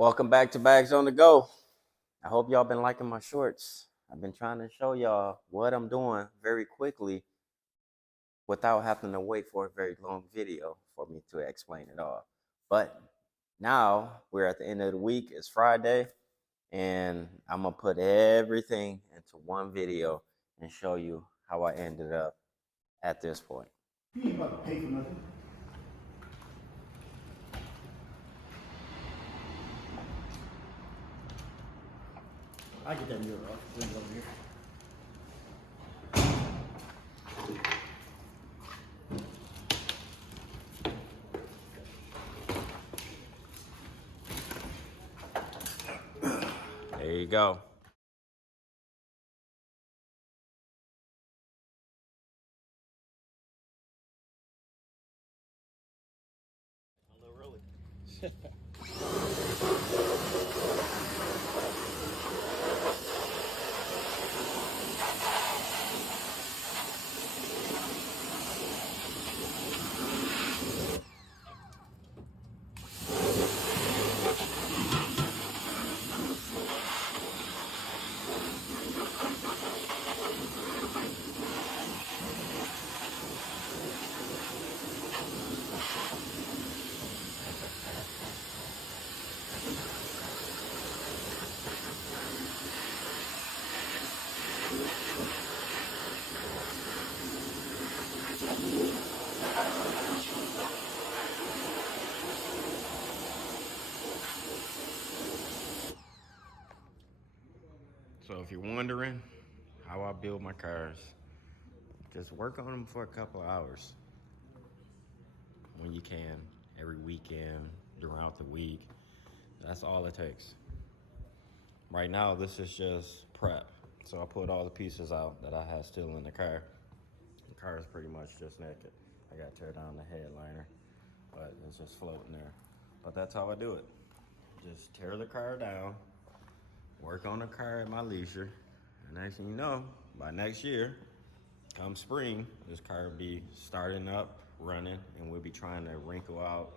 Welcome back to Bags on the Go. I hope y'all been liking my shorts. I've been trying to show y'all what I'm doing very quickly without having to wait for a very long video for me to explain it all. But now we're at the end of the week. It's Friday, and I'm gonna put everything into one video and show you how I ended up at this point. You ain't about to pay for nothing. I get that mirror off. Bring it over here. There you go. So if you're wondering how I build my cars, just work on them for a couple of hours when you can, every weekend, throughout the week. That's all it takes. Right now, this is just prep. So I put all the pieces out that I had still in the car. The car is pretty much just naked. I got to tear down the headliner, but it's just floating there. But that's how I do it. Just tear the car down, work on the car at my leisure, and next thing you know, by next year, come spring, this car will be starting up, running, and we'll be trying to wrinkle out,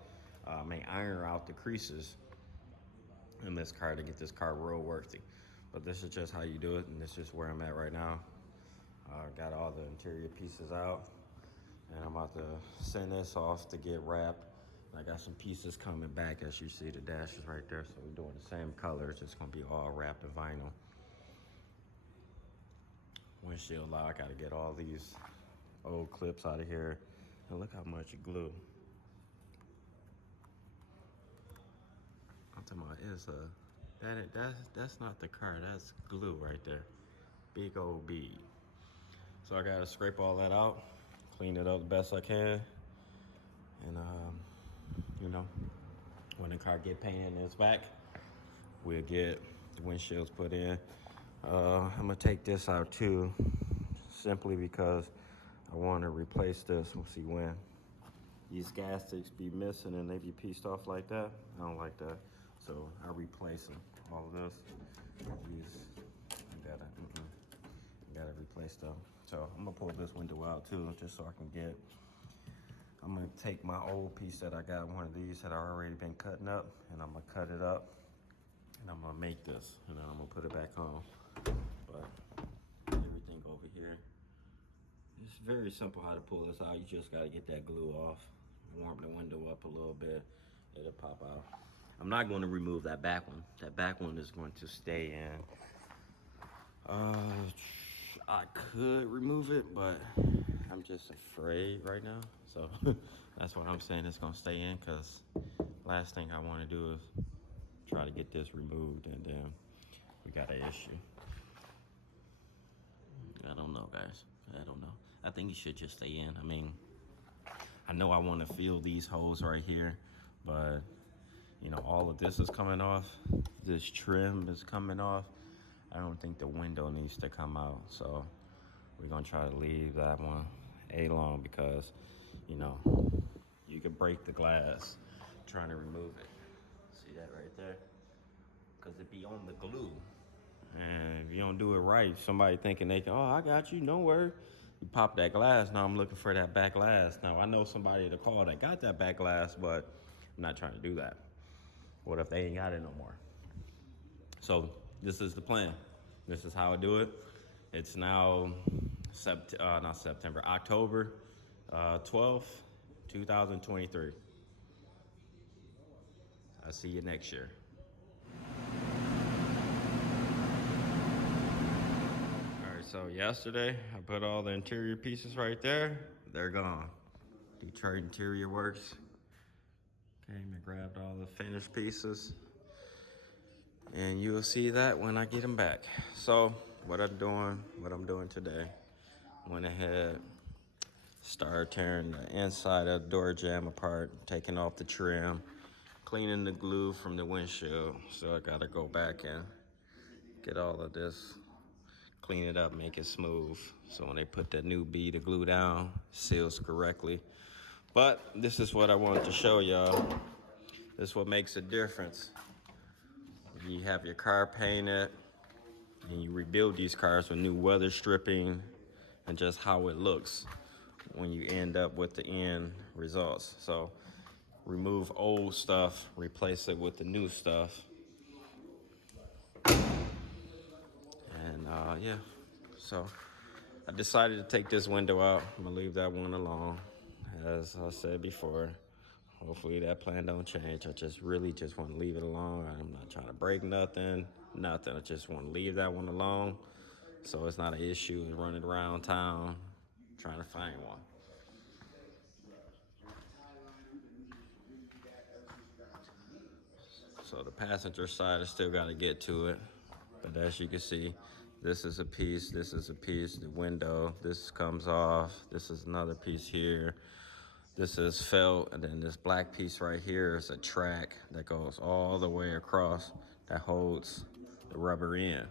iron out the creases in this car to get this car roadworthy. But this is just how you do it, and this is where I'm at right now. Got all the interior pieces out, and I'm about to send this off to get wrapped. I got some pieces coming back, as you see the dash is right there, so we're doing the same color. It's just gonna be all wrapped in vinyl. Windshield lock, gotta get all these old clips out of here. And look how much glue. I'm talking about that's not the car, that's glue right there. Big old bead. So I gotta scrape all that out, clean it up the best I can, and you know, when the car get painted in its back, we'll get the windshields put in. I'm gonna take this out too, simply because I want to replace this. We'll see when. These gaskets be missing and they be pieced off like that. I don't like that, so I replace them. All of this, these, I gotta replace them. So I'm gonna pull this window out too, just so I can get. I'm gonna take my old piece that I got, one of these that I already been cutting up, and I'm gonna cut it up, and I'm gonna make this, and then I'm gonna put it back on. But everything over here, it's very simple how to pull this out. You just gotta get that glue off, warm the window up a little bit, it'll pop out. I'm not going to remove that back one. That back one is going to stay in. I could remove it, but I'm just afraid right now. So that's what I'm saying. It's gonna stay in, because last thing I want to do is try to get this removed and then we got an issue. I don't know, guys. I don't know. I think it should just stay in. I mean, I know I want to fill these holes right here, but you know, all of this is coming off. This trim is coming off. I don't think the window needs to come out, so we're gonna try to leave that one alone, because you know, you could break the glass trying to remove it. See that right there? Because it be on the glue. And if you don't do it right, somebody thinking they can, oh, I got you, don't worry. You pop that glass, now I'm looking for that back glass. Now I know somebody to call that got that back glass, but I'm not trying to do that. What if they ain't got it no more? So this is the plan. This is how I do it. It's now not September, October 12th, 2023. I'll see you next year. All right, so yesterday I put all the interior pieces right there. They're gone. Detroit Interior Works came and grabbed all the finished pieces. And you will see that when I get them back. So what I'm doing today, went ahead, started tearing the inside of the door jamb apart, taking off the trim, cleaning the glue from the windshield. So I gotta go back and get all of this, clean it up, make it smooth. So when they put that new bead of glue down, seals correctly. But this is what I wanted to show y'all. This is what makes a difference. You have your car painted and you rebuild these cars with new weather stripping and just how it looks when you end up with the end results. So remove old stuff, replace it with the new stuff. And yeah, so I decided to take this window out. I'm gonna leave that one alone. As I said before, hopefully that plan don't change. I just really want to leave it alone. I'm not trying to break nothing. I just want to leave that one alone so it's not an issue in running around town trying to find one. So the passenger side, I still got to get to it. But as you can see, this is a piece, this is a piece, the window, this comes off, this is another piece here. This is felt, and then this black piece right here is a track that goes all the way across that holds the rubber in.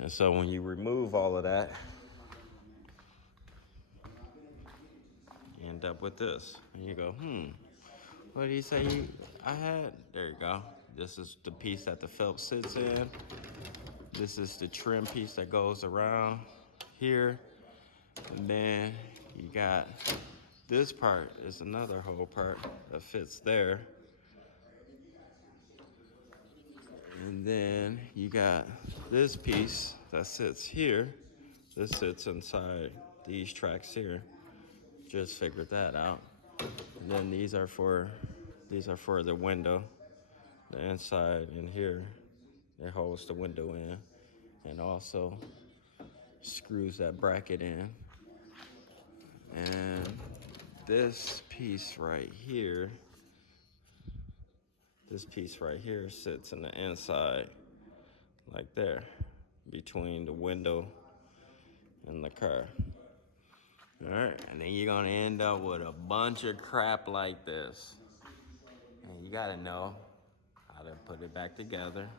And so when you remove all of that, you end up with this. And you go, what did he say I had? There you go. This is the piece that the felt sits in. This is the trim piece that goes around here. And then you got this part is another whole part that fits there. And then you got this piece that sits here. This sits inside these tracks here. Just figured that out. And then these are for the window. The inside in here, it holds the window in and also screws that bracket in. And this piece right here sits in the inside like there between the window and the car. All right, and then you're gonna end up with a bunch of crap like this. And you gotta know how to put it back together.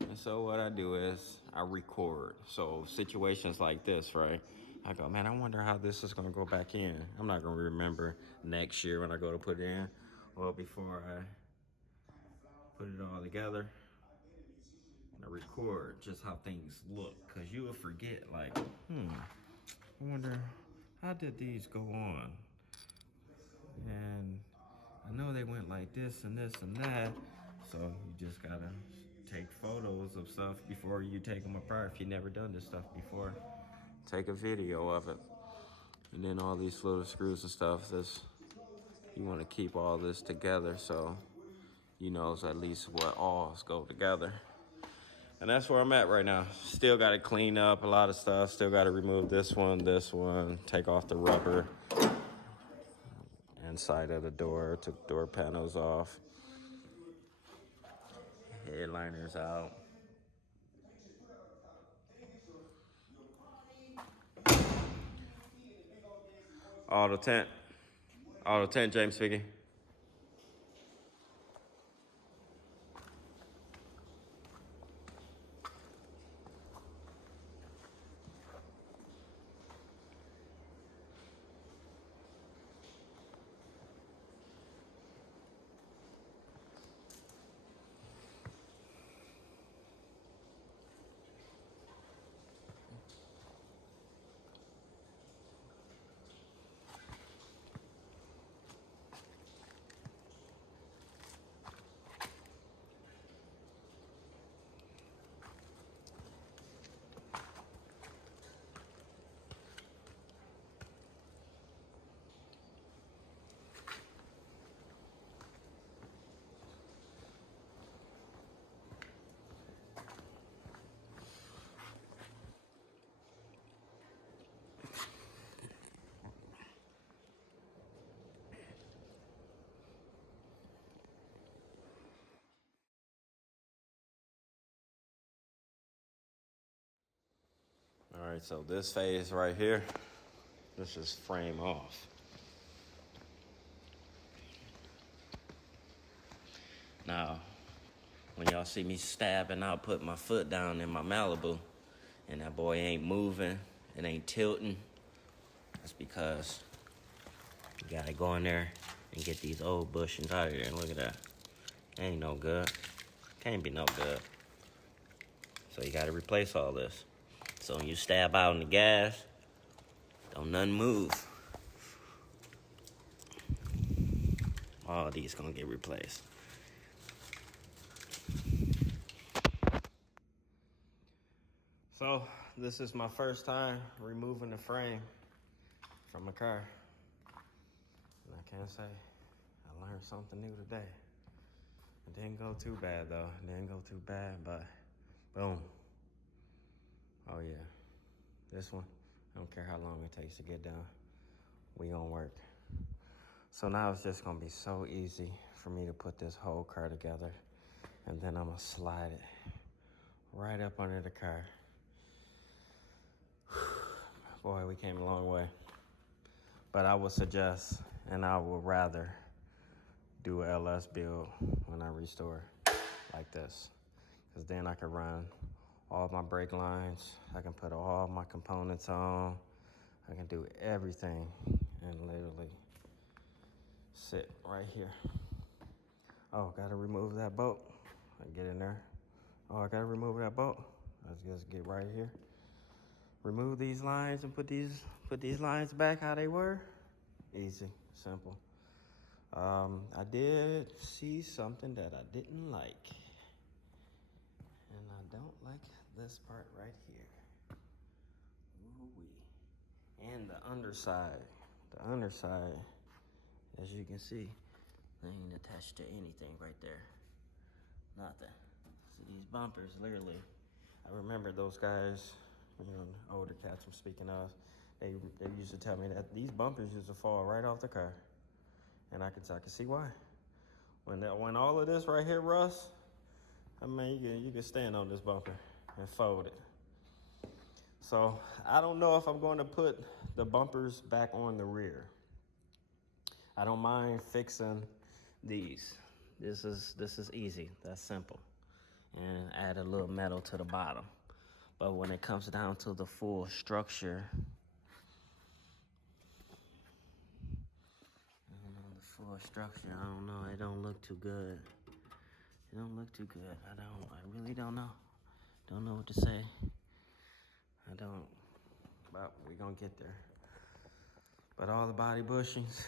And so what I do is I record. So situations like this, right? I go, man, I wonder how this is gonna go back in. I'm not gonna remember next year when I go to put it in. Well, before I put it all together, I record just how things look. Cause you will forget, like, I wonder, how did these go on? And I know they went like this and this and that. So you just gotta take photos of stuff before you take them apart. If you've never done this stuff before, take a video of it. And then all these little screws and stuff, you wanna keep all this together so you know at least what alls go together. And that's where I'm at right now. Still gotta clean up a lot of stuff. Still gotta remove this one, take off the rubber inside of the door, took door panels off, headliners out. Auto tent, James speaking. All right, so this phase right here, this is frame off. Now, when y'all see me stabbing out, putting my foot down in my Malibu, and that boy ain't moving, it ain't tilting, that's because you gotta go in there and get these old bushings out of there. And look at that. Ain't no good. Can't be no good. So you gotta replace all this. So when you stab out in the gas, don't nothing move. All these gonna get replaced. So this is my first time removing the frame from a car. And I can't say I learned something new today. It didn't go too bad though. It didn't go too bad, but boom. Oh yeah. This one, I don't care how long it takes to get done. We gonna work. So now it's just gonna be so easy for me to put this whole car together, and then I'm gonna slide it right up under the car. Boy, we came a long way. But I would suggest, and I would rather do a LS build when I restore like this. Because then I can run all my brake lines. I can put all my components on. I can do everything and literally sit right here. Oh, gotta remove that bolt. I get in there. Oh, I gotta remove that bolt. Let's just get right here. Remove these lines and put these lines back how they were. Easy, simple. I did see something that I didn't like. And I don't like this part right here. Ooh-wee. And the underside. The underside, as you can see, they ain't attached to anything right there. Nothing. So these bumpers, literally, I remember those guys, you know, the older cats I'm speaking of, they used to tell me that these bumpers used to fall right off the car. And I could see why. When all of this right here rusts, I mean, you can stand on this bumper and fold it. So I don't know if I'm going to put the bumpers back on the rear. I don't mind fixing these. This is easy. That's simple. And add a little metal to the bottom. But when it comes down to the full structure, I don't know. It don't look too good. It don't look too good. I really don't know. Don't know what to say. I don't. But we gonna get there. But all the body bushings,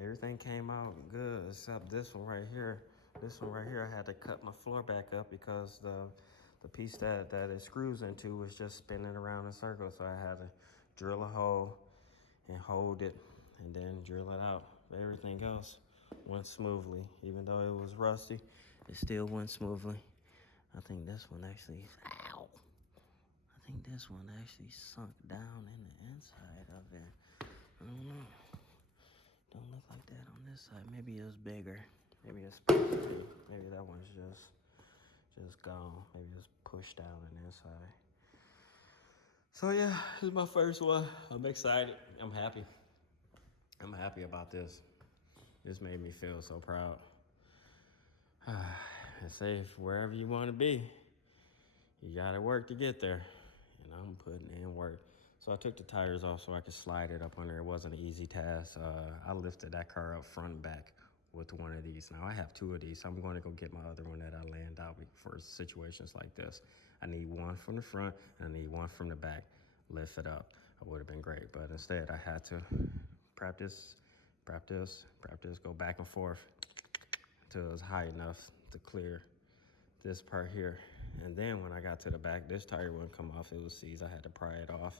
everything came out good except this one right here. This one right here, I had to cut my floor back up because the piece that it screws into was just spinning around in circles. So I had to drill a hole and hold it and then drill it out. But everything else went smoothly. Even though it was rusty, it still went smoothly. I think this one actually, ow! I think this one actually sunk down in the inside of it. I don't know. Don't look like that on this side. Maybe it was bigger. Maybe it's maybe that one's just gone. Maybe it's pushed down on the inside. So yeah, this is my first one. I'm excited. I'm happy. I'm happy about this. This made me feel so proud. And safe wherever you want to be. You gotta work to get there. And I'm putting in work. So I took the tires off so I could slide it up on there. It wasn't an easy task. I lifted that car up front and back with one of these. Now I have two of these, so I'm going to go get my other one that I land out for situations like this. I need one from the front and I need one from the back. Lift it up. It would have been great, but instead I had to practice, go back and forth until it was high enough to clear this part here. And then when I got to the back, this tire wouldn't come off. It was seized. I had to pry it off.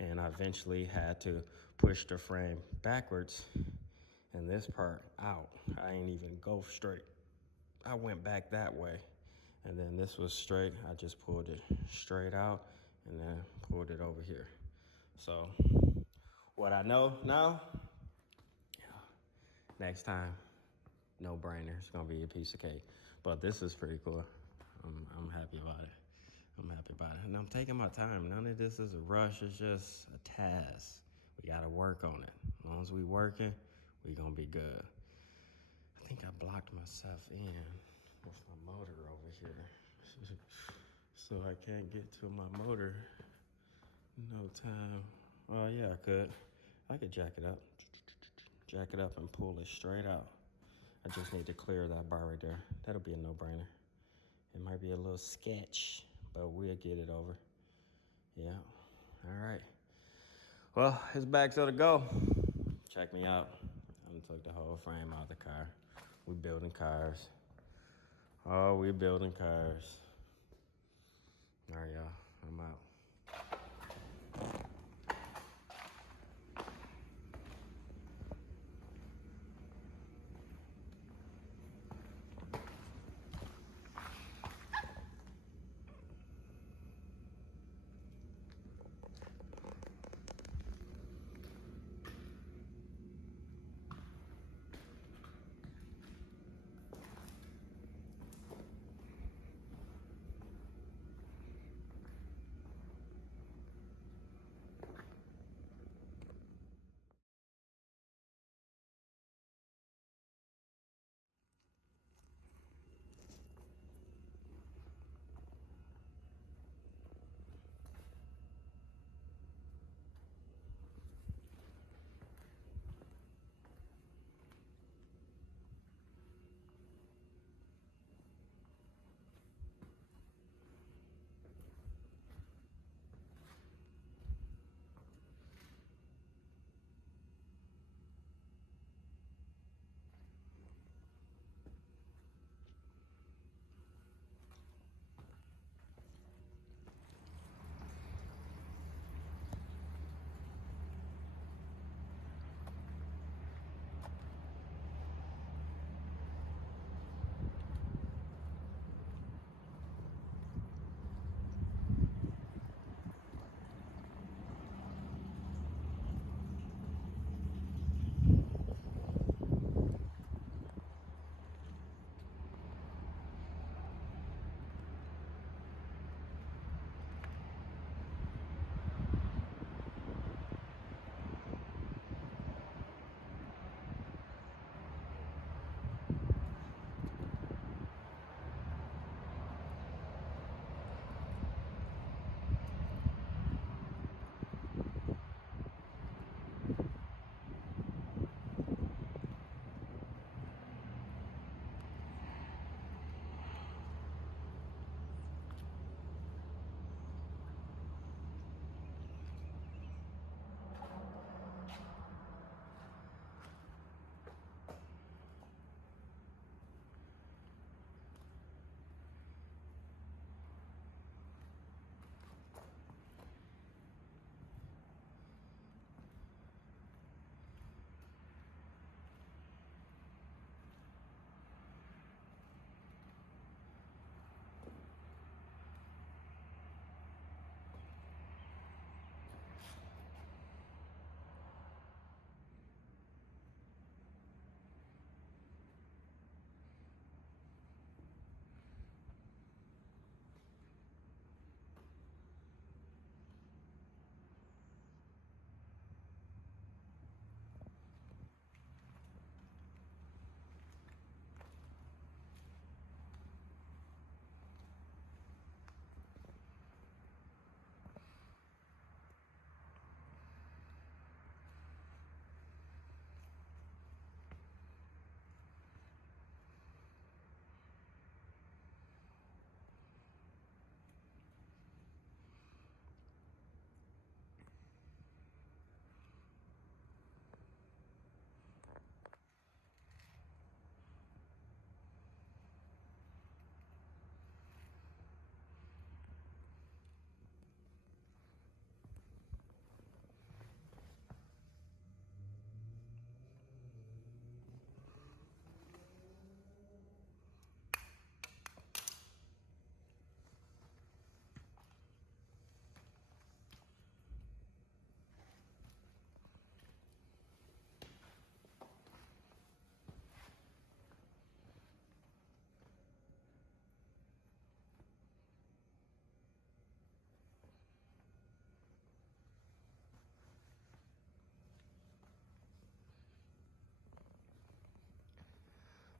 And I eventually had to push the frame backwards and this part out. I ain't even go straight. I went back that way. And then this was straight. I just pulled it straight out and then pulled it over here. So what I know now, next time, no brainer. It's gonna be a piece of cake. But this is pretty cool. I'm happy about it. I'm happy about it. And I'm taking my time. None of this is a rush. It's just a task. We got to work on it. As long as we working, we going to be good. I think I blocked myself in with my motor over here. So I can't get to my motor in no time. Well, yeah, I could jack it up. Jack it up and pull it straight out. I just need to clear that bar right there. That'll be a no-brainer. It might be a little sketch, but we'll get it over. Yeah, all right. Well, it's back to the go. Check me out. I took the whole frame out of the car. We building cars. Oh, we building cars. All right, y'all, I'm out.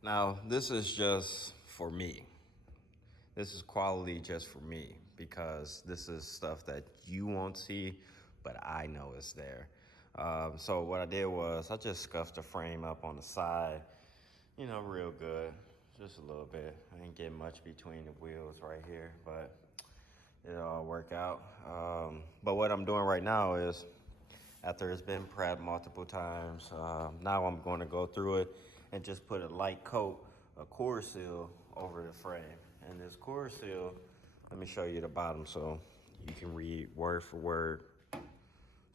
Now, this is just for me. This is quality just for me because this is stuff that you won't see, but I know it's there. So what I did was I just scuffed the frame up on the side, you know, real good, just a little bit. I didn't get much between the wheels right here, but it'll all work out. But what I'm doing right now is, after it's been prepped multiple times, now I'm going to go through it and just put a light coat, a core seal over the frame. And this core seal, let me show you the bottom so you can read word for word.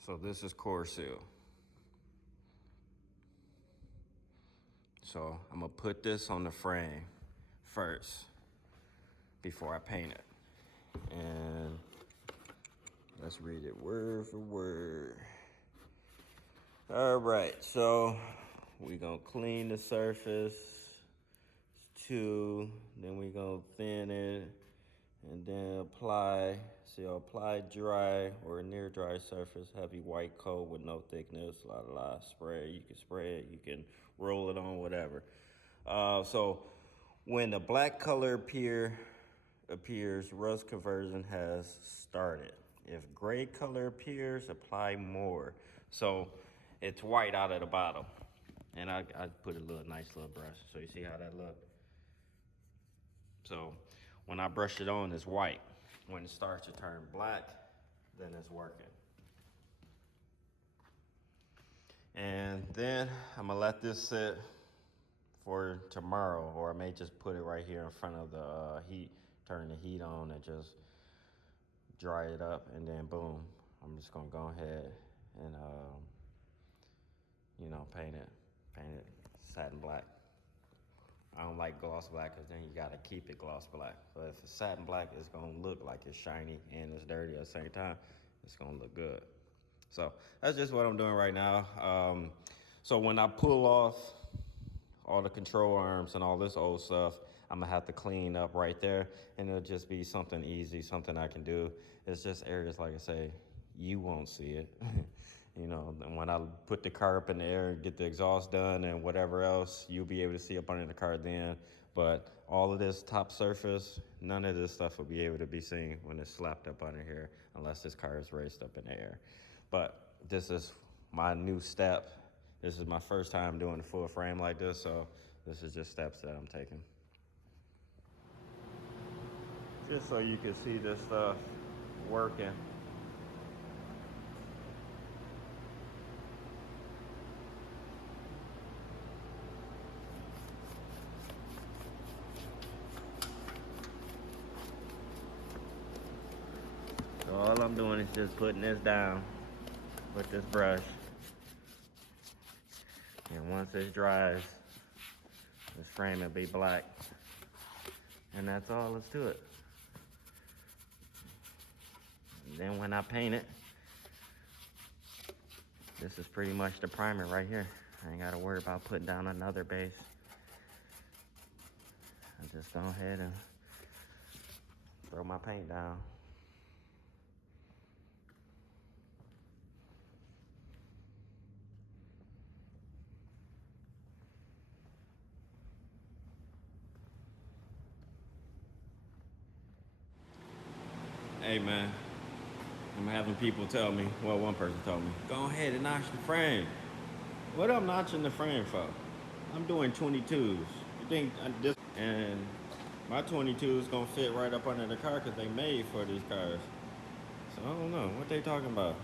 So this is core seal. So I'm gonna put this on the frame first before I paint it. And let's read it word for word. All right, so we gonna clean the surface. It's 2, then we gonna thin it, and then apply. So apply dry or near dry surface, heavy white coat with no thickness, spray. You can spray it, you can roll it on, whatever. So when the black color appears, rust conversion has started. If gray color appears, apply more. So it's white out of the bottom. And I put a nice little brush. So you see how that look? So when I brush it on, it's white. When it starts to turn black, then it's working. And then I'm gonna let this sit for tomorrow, or I may just put it right here in front of the heat, turn the heat on and just dry it up, and then boom, I'm just gonna go ahead and you know, paint it satin black. I don't like gloss black because then you gotta keep it gloss black. But if it's satin black, it's gonna look like it's shiny and it's dirty at the same time. It's gonna look good. So that's just what I'm doing right now. So when I pull off all the control arms and all this old stuff, I'm gonna have to clean up right there, and it'll just be something easy, something I can do. It's just areas, like I say, you won't see it. You know, and when I put the car up in the air and get the exhaust done and whatever else, you'll be able to see up under the car then. But all of this top surface, none of this stuff will be able to be seen when it's slapped up under here unless this car is raised up in the air. But this is my new step. This is my first time doing a full frame like this, so this is just steps that I'm taking. Just so you can see this stuff working. So all I'm doing is just putting this down with this brush. And once it dries, this frame will be black. And that's all there's to it. And then when I paint it, this is pretty much the primer right here. I ain't gotta worry about putting down another base. I just go ahead and throw my paint down. Hey man, I'm having people tell me, well, one person told me, go ahead and notch the frame. What I'm notching the frame for? I'm doing 22s. You think this, and my 22s gonna fit right up under the car because they made for these cars. So I don't know, what they talking about?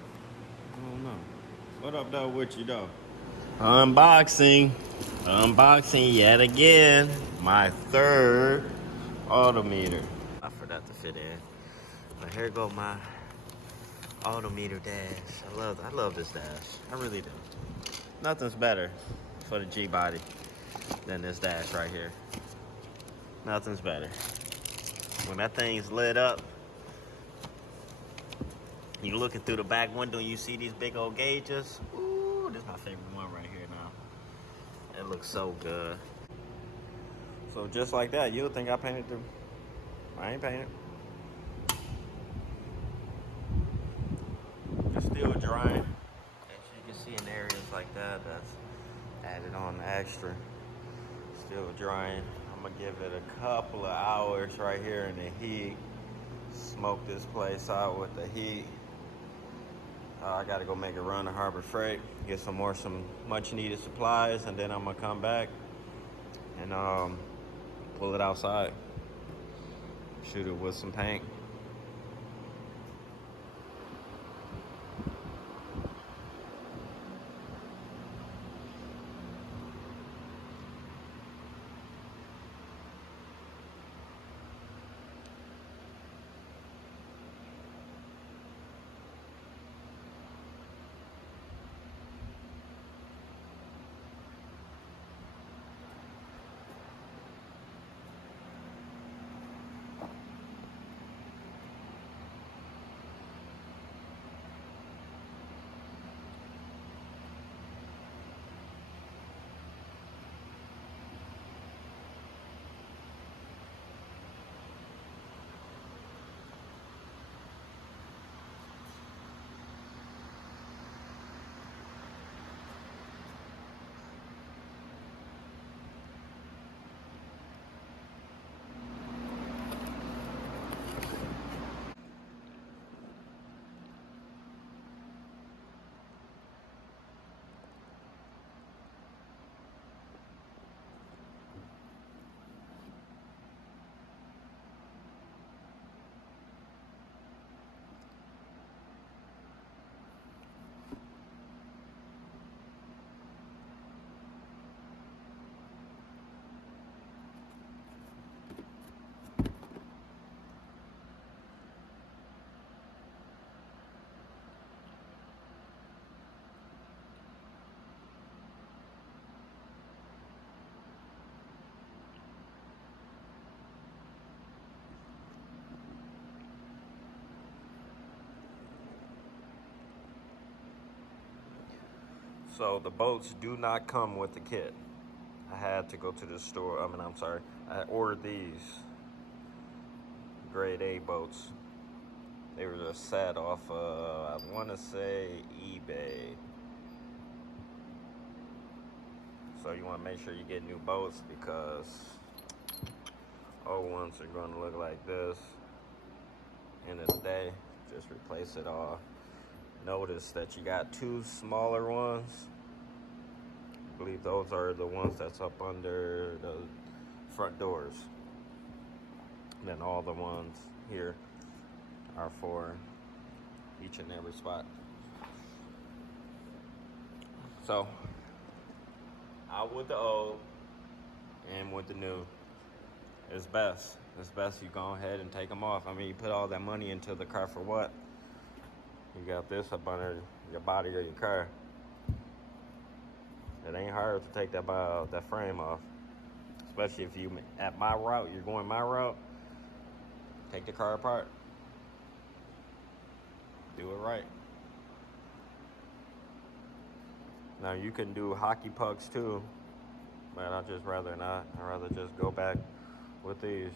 I don't know. What up though with you though? Unboxing yet again. My third autometer. I forgot to fit in. But here go my autometer dash. I love this dash. I really do. Nothing's better for the G body than this dash right here. Nothing's better. When that thing's lit up, you looking through the back window and you see these big old gauges. Ooh, this is my favorite one right here now. It looks so good. So just like that, you would think I painted through. I ain't painted. It's still drying. As you can see in areas like that, that's added on extra. Still drying. I'm gonna give it a couple of hours right here in the heat. Smoke this place out with the heat. I gotta go make a run to Harbor Freight, get some much needed supplies, and then I'm gonna come back and pull it outside, shoot it with some paint. So the boats do not come with the kit. I had to go to the store. I ordered these grade A boats. They were just set off I want to say eBay. So you want to make sure you get new boats because old ones are going to look like this. End of the day, just replace it all. Notice that you got two smaller ones. I believe those are the ones that's up under the front doors. And then all the ones here are for each and every spot. So, out with the old and with the new. It's best. It's best you go ahead and take them off. I mean, you put all that money into the car for what? You got this up under your body or your car. It ain't hard to take that frame off. Especially if you, at my route, you're going my route, take the car apart. Do it right. Now you can do hockey pucks too, but I'd just rather not. I'd rather just go back with these.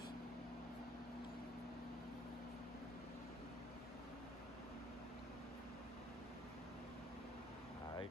All right.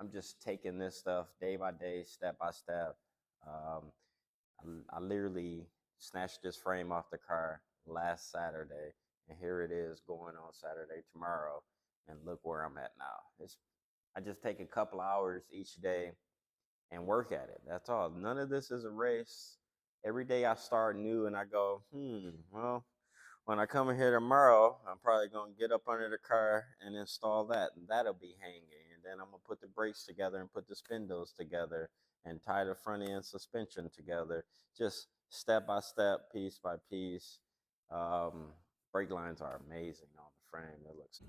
I'm just taking this stuff day by day, step by step. Um, I literally snatched this frame off the car last Saturday, and here it is going on Saturday tomorrow, and look where I'm at now. I just take a couple hours each day and work at it. That's all. None of this is a race. Every day I start new and I go, well, when I come in here tomorrow, I'm probably gonna get up under the car and install that, and that'll be hanging. And then I'm gonna put the brakes together and put the spindles together and tie the front end suspension together, just step by step, piece by piece. Um, Brake lines are amazing on the frame. It looks.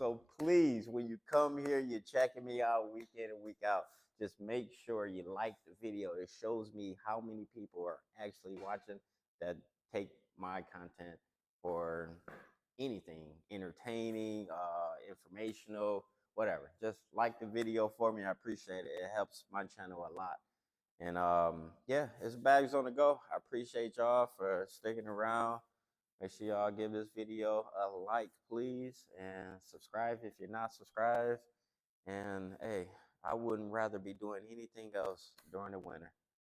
So please, when you come here, you're checking me out week in and week out. Just make sure you like the video. It shows me how many people are actually watching that take my content for anything entertaining, informational, whatever. Just like the video for me. I appreciate it. It helps my channel a lot. And yeah, it's bags on the go. I appreciate y'all for sticking around. Make sure y'all give this video a like, please, and subscribe if you're not subscribed. And hey, I wouldn't rather be doing anything else during the winter.